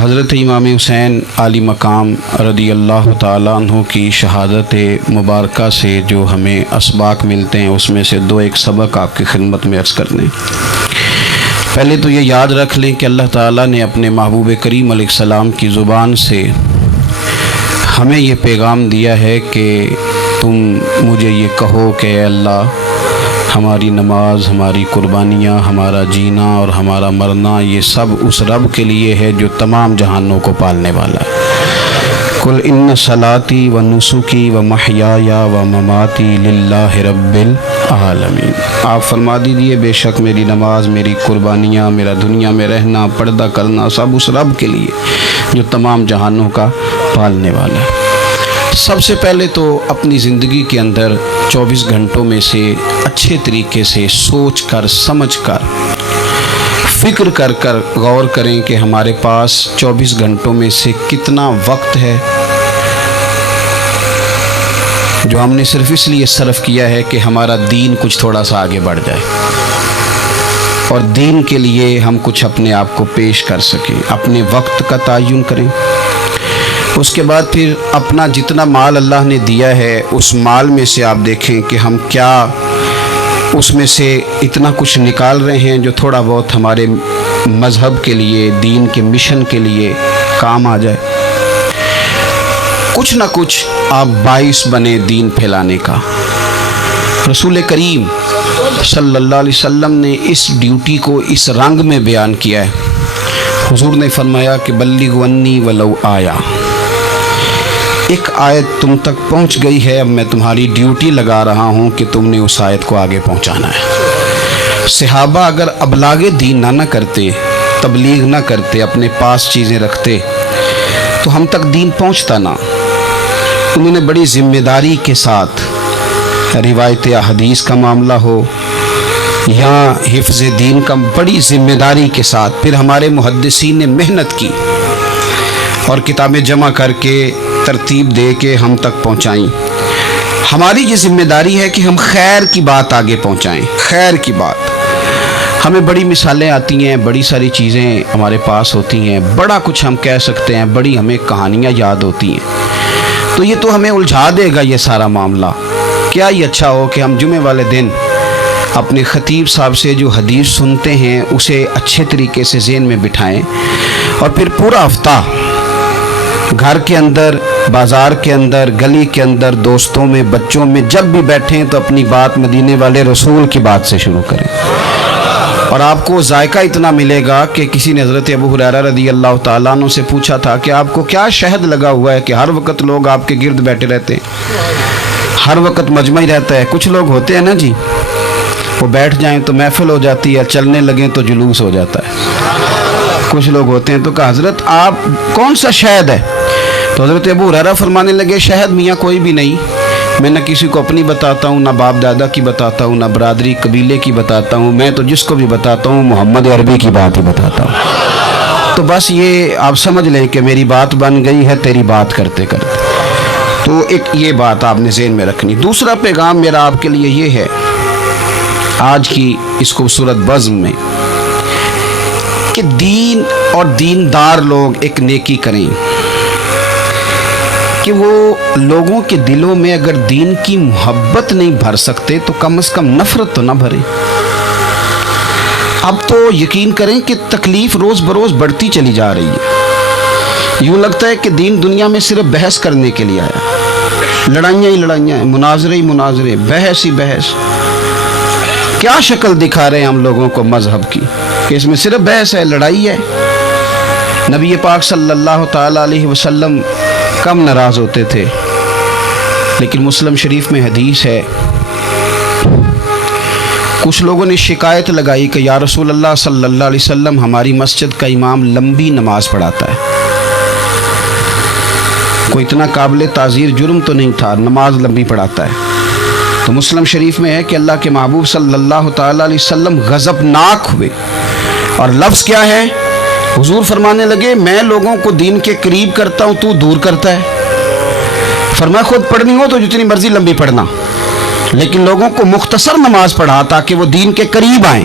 حضرت امام حسین علی مقام رضی اللہ تعالیٰ عنہ کی شہادت مبارکہ سے جو ہمیں اسباق ملتے ہیں اس میں سے ایک سبق آپ کی خدمت میں عرض کرنے۔ پہلے تو یہ یاد رکھ لیں کہ اللہ تعالیٰ نے اپنے محبوب کریم علیہ السلام کی زبان سے ہمیں یہ پیغام دیا ہے کہ تم مجھے یہ کہو کہ اے اللہ، ہماری نماز، ہماری قربانیاں، ہمارا جینا اور ہمارا مرنا یہ سب اس رب کے لیے ہے جو تمام جہانوں کو پالنے والا ہے۔ قل ان صلاتی و نسکی و محیای و مماتی للہ رب العالمین۔ آپ فرما دیجئے بے شک میری نماز، میری قربانیاں، میرا دنیا میں رہنا، پردہ کرنا سب اس رب کے لیے جو تمام جہانوں کا پالنے والا ہے۔ سب سے پہلے تو اپنی زندگی کے اندر 24 گھنٹوں میں سے اچھے طریقے سے سوچ کر، سمجھ کر، فکر کر غور کریں کہ ہمارے پاس 24 گھنٹوں میں سے کتنا وقت ہے جو ہم نے صرف اس لیے صرف کیا ہے کہ ہمارا دین کچھ تھوڑا سا آگے بڑھ جائے اور دین کے لیے ہم کچھ اپنے آپ کو پیش کر سکیں، اپنے وقت کا تعین کریں۔ اس کے بعد پھر اپنا جتنا مال اللہ نے دیا ہے اس مال میں سے آپ دیکھیں کہ ہم کیا اس میں سے اتنا کچھ نکال رہے ہیں جو تھوڑا بہت ہمارے مذہب کے لیے، دین کے مشن کے لیے کام آ جائے۔ کچھ نہ کچھ آپ باعث بنے دین پھیلانے کا۔ رسول کریم صلی اللہ علیہ وسلم نے اس ڈیوٹی کو اس رنگ میں بیان کیا ہے۔ حضور نے فرمایا کہ بلغوا عنی ولو آیا، ایک آیت تم تک پہنچ گئی ہے، اب میں تمہاری ڈیوٹی لگا رہا ہوں کہ تم نے اس آیت کو آگے پہنچانا ہے۔ صحابہ اگر ابلاغ دین نہ کرتے، تبلیغ نہ کرتے، اپنے پاس چیزیں رکھتے تو ہم تک دین پہنچتا نہ۔ انہوں نے بڑی ذمہ داری کے ساتھ، روایت احادیث کا معاملہ ہو یا حفظ دین کا، بڑی ذمہ داری کے ساتھ پھر ہمارے محدثین نے محنت کی اور کتابیں جمع کر کے ترتیب دے کے ہم تک پہنچائیں۔ ہماری یہ ذمہ داری ہے کہ ہم خیر کی بات آگے پہنچائیں، خیر کی بات۔ ہمیں بڑی مثالیں آتی ہیں، بڑی ساری چیزیں ہمارے پاس ہوتی ہیں، بڑا کچھ ہم کہہ سکتے ہیں، بڑی ہمیں کہانیاں یاد ہوتی ہیں، تو یہ تو ہمیں الجھا دے گا یہ سارا معاملہ۔ کیا ہی اچھا ہو کہ ہم جمعے والے دن اپنے خطیب صاحب سے جو حدیث سنتے ہیں اسے اچھے طریقے سے ذہن میں بٹھائیں اور پھر پورا ہفتہ گھر کے اندر، بازار کے اندر، گلی کے اندر، دوستوں میں، بچوں میں جب بھی بیٹھیں تو اپنی بات مدینے والے رسول کی بات سے شروع کریں، اور آپ کو ذائقہ اتنا ملے گا کہ کسی نے حضرت ابو ہریرہ رضی اللہ تعالیٰ عنہ سے پوچھا تھا کہ آپ کو کیا شہد لگا ہوا ہے کہ ہر وقت لوگ آپ کے گرد بیٹھے رہتے ہیں، ہر وقت مجمع ہی رہتا ہے۔ کچھ لوگ ہوتے ہیں نا جی، وہ بیٹھ جائیں تو محفل ہو جاتی ہے، چلنے لگیں تو جلوس ہو جاتا ہے۔ کچھ لوگ ہوتے ہیں تو کہا حضرت آپ کون سا شہد ہے؟ تو حضرت ابو ہریرہ فرمانے لگے شہد میاں کوئی بھی نہیں، میں نہ کسی کو اپنی بتاتا ہوں، نہ باپ دادا کی بتاتا ہوں، نہ برادری قبیلے کی بتاتا ہوں، میں تو جس کو بھی بتاتا ہوں محمد عربی کی بات ہی بتاتا ہوں۔ تو بس یہ آپ سمجھ لیں کہ میری بات بن گئی ہے تیری بات کرتے کرتے۔ تو ایک یہ بات آپ نے ذہن میں رکھنی۔ دوسرا پیغام میرا آپ کے لیے یہ ہے آج کی اس خوبصورت بزم میں کہ دین اور دیندار لوگ ایک نیکی کریں کہ وہ لوگوں کے دلوں میں اگر دین کی محبت نہیں بھر سکتے تو کم از کم نفرت تو نہ بھریں۔ اب تو یقین کریں کہ تکلیف روز بروز بڑھتی چلی جا رہی ہے۔ یوں لگتا ہے کہ دین دنیا میں صرف بحث کرنے کے لیے آیا، لڑائیاں ہی لڑائیاں ہیں، مناظرے ہی مناظرے، بحث ہی بحث۔ کیا شکل دکھا رہے ہیں ہم لوگوں کو مذہب کی کہ اس میں صرف بحث ہے، لڑائی ہے۔ نبی پاک صلی اللہ تعالیٰ علیہ وسلم کم ناراض ہوتے تھے، لیکن مسلم شریف میں حدیث ہے کچھ لوگوں نے شکایت لگائی کہ یا رسول اللہ صلی اللہ علیہ وسلم ہماری مسجد کا امام لمبی نماز پڑھاتا ہے، کوئی اتنا قابل تعزیر جرم تو نہیں تھا، نماز لمبی پڑھاتا ہے۔ تو مسلم شریف میں ہے کہ اللہ کے محبوب صلی اللہ تعالیٰ علیہ وسلم غضبناک ہوئے، اور لفظ کیا ہے؟ حضور فرمانے لگے میں لوگوں کو دین کے قریب کرتا ہوں تو دور کرتا ہے۔ فرمایا خود پڑھنی ہو تو جتنی مرضی لمبی پڑھنا، لیکن لوگوں کو مختصر نماز پڑھا تاکہ وہ دین کے قریب آئیں۔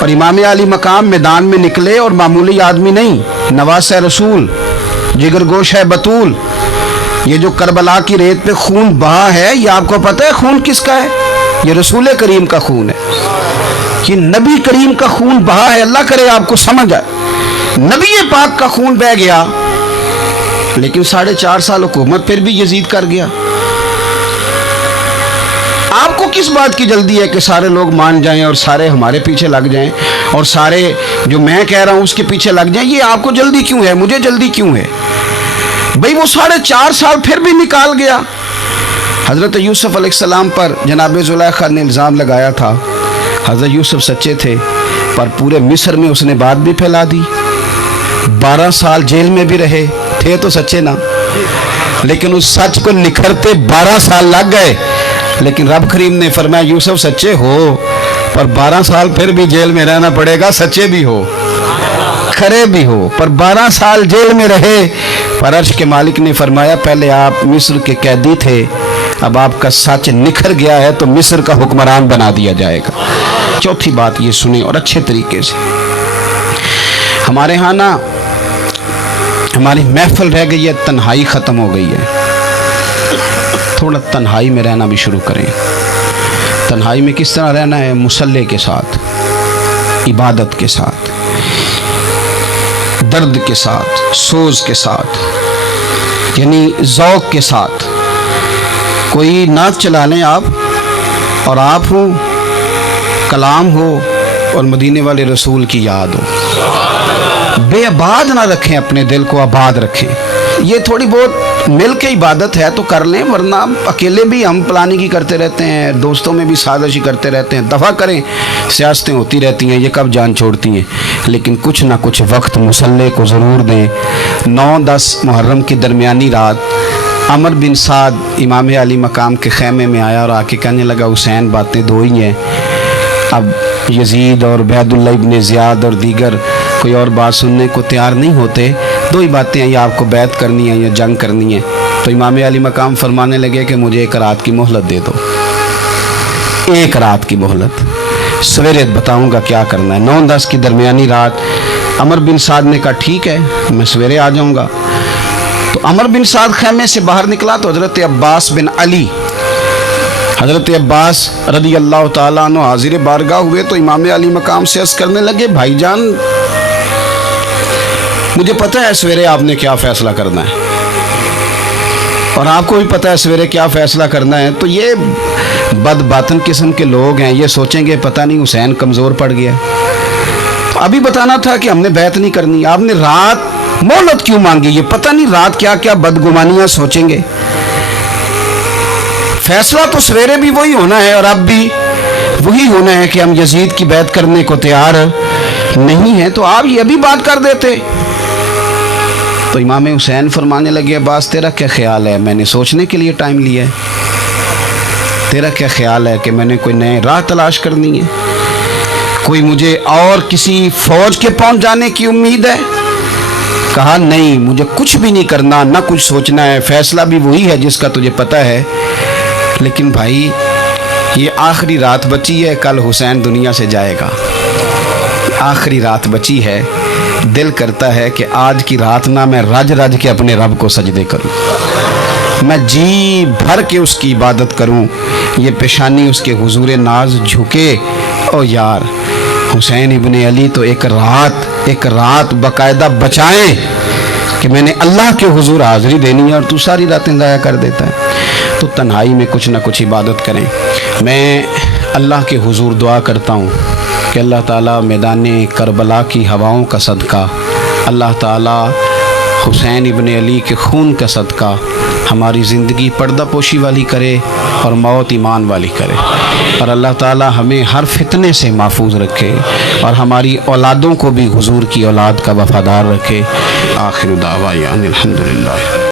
اور امام علی مقام میدان میں نکلے اور معمولی آدمی نہیں، نواسہ رسول، جگر گوش ہے بطول. یہ جو کربلا کی ریت پہ خون بہا ہے، یہ آپ کو پتہ ہے خون کس کا ہے؟ یہ رسول کریم کا خون ہے، یہ نبی کریم کا خون بہا ہے. اللہ کرے آپ کو سمجھ آئے. نبی پاک کا خون بہ گیا، لیکن 4.5 سال حکومت پھر بھی یزید کر گیا. آپ کو کس بات کی جلدی ہے کہ سارے لوگ مان جائیں اور سارے ہمارے پیچھے لگ جائیں اور سارے جو میں کہہ رہا ہوں اس کے پیچھے لگ جائیں؟ یہ آپ کو جلدی کیوں ہے؟ مجھے جلدی کیوں ہے؟ بھئی وہ 4.5 سال پھر بھی نکال گیا. حضرت یوسف علیہ السلام پر جناب زلیخا نے الزام لگایا تھا. حضرت یوسف سچے تھے، پر پورے مصر میں اس نے بات بھی پھیلا دی. 12 سال جیل میں بھی رہے تھے تو سچے نا، لیکن اس سچ کو نکھرتے 12 سال لگ گئے. لیکن رب کریم نے فرمایا یوسف سچے ہو، پر 12 سال پھر بھی جیل میں رہنا پڑے گا. سچے بھی ہو، کھرے بھی ہو، پر 12 سال جیل میں رہے. پر عرش کے مالک نے فرمایا پہلے آپ مصر کے قیدی تھے، اب آپ کا سچ نکھر گیا ہے تو مصر کا حکمران بنا دیا جائے گا. چوتھی بات یہ سنیں اور اچھے طریقے سے. ہمارے ہاں نا ہماری محفل رہ گئی ہے، تنہائی ختم ہو گئی ہے. تھوڑا تنہائی میں رہنا بھی شروع کریں. تنہائی میں کس طرح رہنا ہے؟ مصلی کے ساتھ، عبادت کے ساتھ، درد کے ساتھ، سوز کے ساتھ، یعنی ذوق کے ساتھ. کوئی نعت چلا لیں آپ اور آپ ہوں، کلام ہو اور مدینے والے رسول کی یاد ہو. بے آباد نہ رکھیں، اپنے دل کو آباد رکھیں. یہ تھوڑی بہت مل کے عبادت ہے تو کر لیں، ورنہ اکیلے بھی ہم پلاننگ ہی کرتے رہتے ہیں، دوستوں میں بھی سازش ہی کرتے رہتے ہیں. دفع کریں، سیاستیں ہوتی رہتی ہیں، یہ کب جان چھوڑتی ہیں. لیکن کچھ نہ کچھ وقت مصلی کو ضرور دیں. 9-10 محرم کی درمیانی رات عمر بن سعد امام علی مقام کے خیمے میں آیا اور آ کے کہنے لگا حسین باتیں 2 ہی ہیں، اب یزید اور عبید اللہ ابن زیاد اور دیگر کوئی اور بات سننے کو تیار نہیں ہوتے. 2 ہی باتیں ہیں، یا آپ کو بیعت کرنی ہے یا جنگ کرنی ہے. تو امام علی مقام فرمانے لگے کہ مجھے 1 رات کی مہلت دے دو. 1 رات کی مہلت، سویرے بتاؤں گا کیا کرنا ہے. 9-10 کی درمیانی رات عمر بن سعد نے کہا ٹھیک ہے میں سویرے آ جاؤں گا. تو عمر بن سعد خیمے سے باہر نکلا تو حضرت عباس بن علی، حضرت عباس رضی اللہ تعالیٰ عنہ حاضر بارگاہ ہوئے تو امام علی مقام سے عرض کرنے لگے بھائی جان مجھے پتہ ہے سویرے آپ نے کیا فیصلہ کرنا ہے، اور آپ کو بھی پتہ ہے سویرے کیا فیصلہ کرنا ہے. تو یہ بد باطن قسم کے لوگ ہیں، یہ سوچیں گے پتہ نہیں حسین کمزور پڑ گیا. تو ابھی بتانا تھا کہ ہم نے بیعت نہیں کرنی، آپ نے رات مہلت کیوں مانگی؟ یہ پتہ نہیں رات کیا کیا بدگمانیاں سوچیں گے. فیصلہ تو سویرے بھی وہی ہونا ہے اور اب بھی وہی ہونا ہے کہ ہم یزید کی بیعت کرنے کو تیار نہیں ہیں. تو آپ یہ ابھی بات کر دیتے. تو امام حسین فرمانے لگے عباس تیرا کیا خیال ہے؟ میں نے سوچنے کے لیے ٹائم لیا ہے. تیرا کیا خیال ہے کہ میں نے کوئی نئے راہ تلاش کرنی ہے؟ کوئی مجھے اور کسی فوج کے پہنچ جانے کی امید ہے؟ کہا نہیں، مجھے کچھ بھی نہیں کرنا، نہ کچھ سوچنا ہے. فیصلہ بھی وہی ہے جس کا تجھے پتہ ہے. لیکن بھائی یہ آخری رات بچی ہے، کل حسین دنیا سے جائے گا. آخری رات بچی ہے، دل کرتا ہے کہ آج کی رات نہ میں رج رج کے اپنے رب کو سجدے کروں، میں جی بھر کے اس کی عبادت کروں. یہ پیشانی اس کے حضور ناز جھکے. او یار حسین ابن علی تو ایک رات باقاعدہ بچائیں کہ میں نے اللہ کے حضور حاضری دینی ہے اور تو ساری راتیں ضائع کر دیتا ہے. تو تنہائی میں کچھ نہ کچھ عبادت کریں. میں اللہ کے حضور دعا کرتا ہوں کہ اللہ تعالیٰ میدان کربلا کی ہواؤں کا صدقہ، اللہ تعالیٰ حسین ابن علی کے خون کا صدقہ ہماری زندگی پردہ پوشی والی کرے اور موت ایمان والی کرے. اور اللہ تعالیٰ ہمیں ہر فتنے سے محفوظ رکھے اور ہماری اولادوں کو بھی حضور کی اولاد کا وفادار رکھے. آخر دعوانا الحمدللہ.